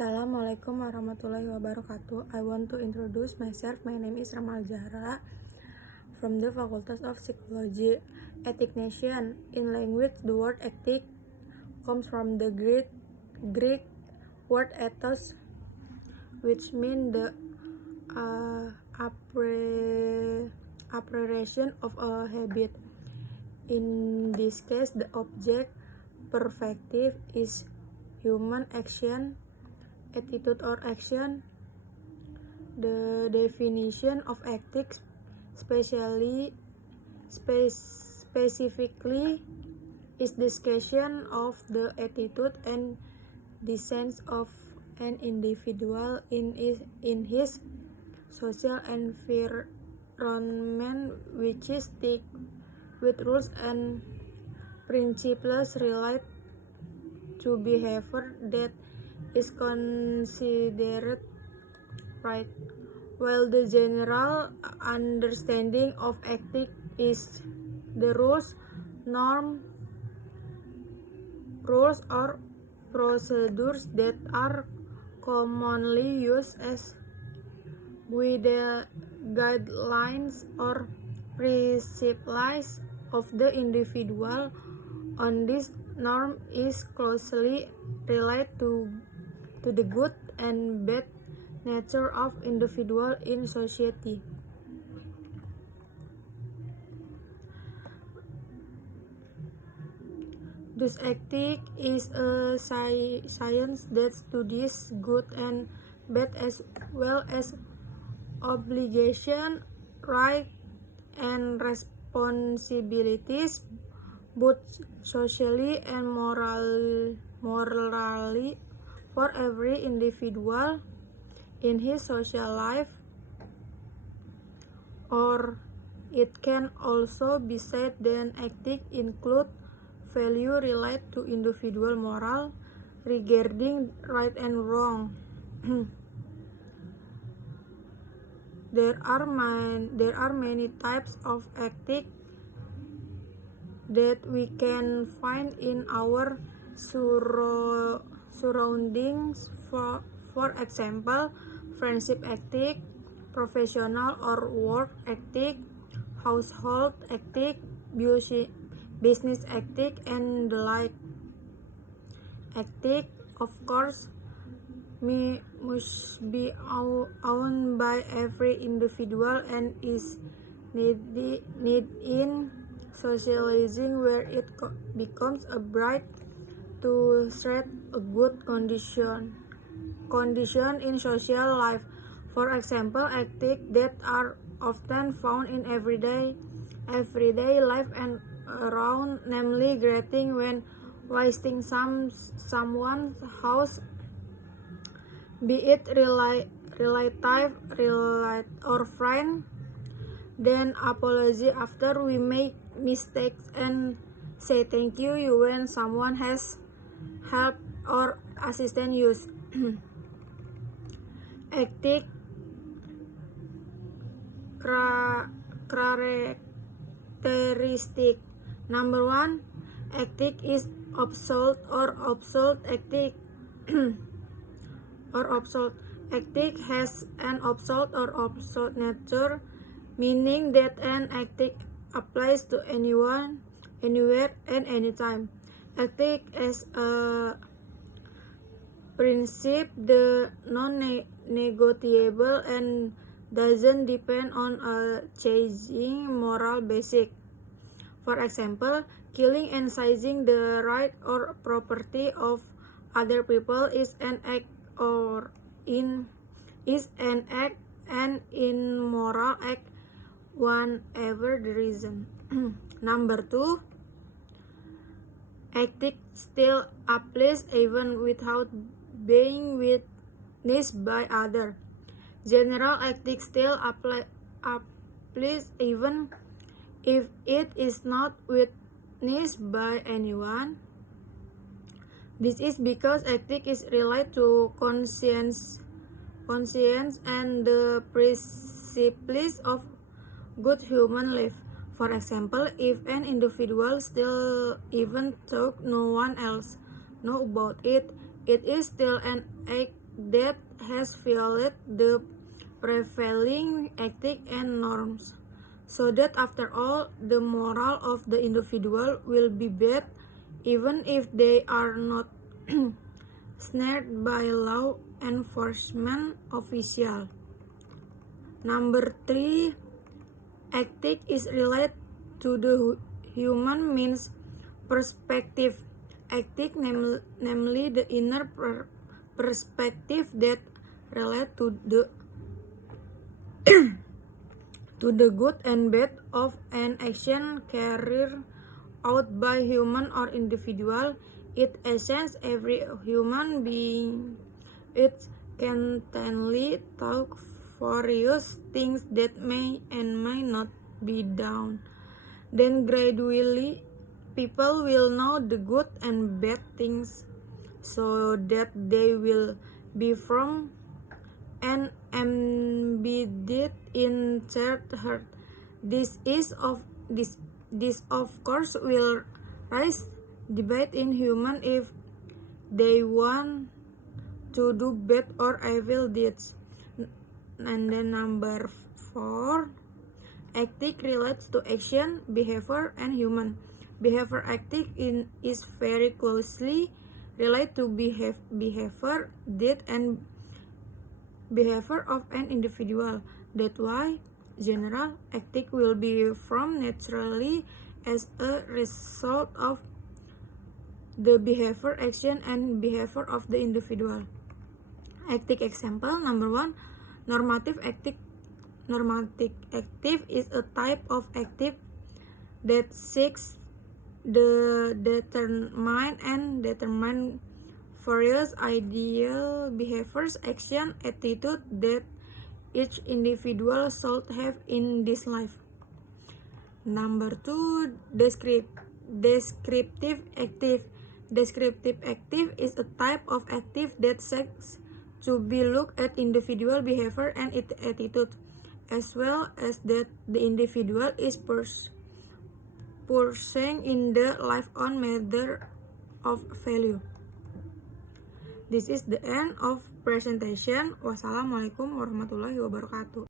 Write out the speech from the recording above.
Assalamualaikum warahmatullahi wabarakatuh. I want to introduce myself. My name is Ramal Zahra from the Faculty of Psychology. Ethication. In language, the word ethic comes from the Greek word ethos, which means the apprehension of a habit. In this case, the object perspective is human action, attitude or action. The definition of ethics specifically is discussion of the attitude and the sense of an individual in his social environment, which is stick with rules and principles related to behavior that is considered right, while the general understanding of ethics is the rules or procedures that are commonly used as the guidelines or principles of the individual. On this norm is closely related to the good and bad nature of individual in society. Thus, ethics is a science that studies good and bad as well as obligation, rights, and responsibilities, both socially and morally, for every individual in his social life. Or it can also be said that ethics include value related to individual moral regarding right and wrong. There are many types of ethics that we can find in our surroundings. For example, friendship ethic, professional or work ethic, household ethic, business ethic, and the like. Ethic, of course, must be owned by every individual and is needed in socializing, where it becomes a bright to set a good condition in social life. For example, ethics that are often found in everyday life and around, namely greeting when visiting someone's house, be it relative or friend, then apology after we make mistakes, and say thank you when someone has helped or assisted you. Ethic characteristic. Number 1, ethic is absolute or absolute ethic. Ethic has an absolute or absolute nature, meaning that an ethic applies to anyone, anywhere, and anytime. Ethic as a principle, the non-negotiable, and doesn't depend on a changing moral basic. For example, killing and seizing the right or property of other people is an act an immoral act, whatever the reason. Number 2, ethics still applies even without being witnessed by others. General ethics still applies even if it is not witnessed by anyone. This is because ethics is related to conscience and the principles of good human life. For example, if an individual still even though no one else know about it, it is still an act that has violated the prevailing ethics and norms, so that after all, the moral of the individual will be bad, even if they are not snared by law enforcement official. Number 3, ethics is related to the human means perspective. Ethics, namely the inner perspective that relate to the good and bad of an action carried out by human or individual. It essence every human being. It constantly talk various things that may and may not be done. Then gradually people will know the good and bad things, so that they will be firm and embedded in their heart. This of course will raise debate in human if they want to do bad or evil deeds. And then number 4, ethics relates to action, behavior, and human. Behavior ethics is very closely related to behavior, deed, and behavior of an individual. That's why general ethics will be formed naturally as a result of the behavior, action, and behavior of the individual. Ethic example, number 1, normative ethic. Normative ethic is a type of ethic that seeks the determine various ideal behaviors, action, attitude that each individual should have in this life. Number 2, descriptive active. Descriptive active is a type of active that seeks to be look at individual behavior and attitude, as well as that the individual is pursuing in the life on matter of value. This is the end of presentation. Wassalamualaikum warahmatullahi wabarakatuh.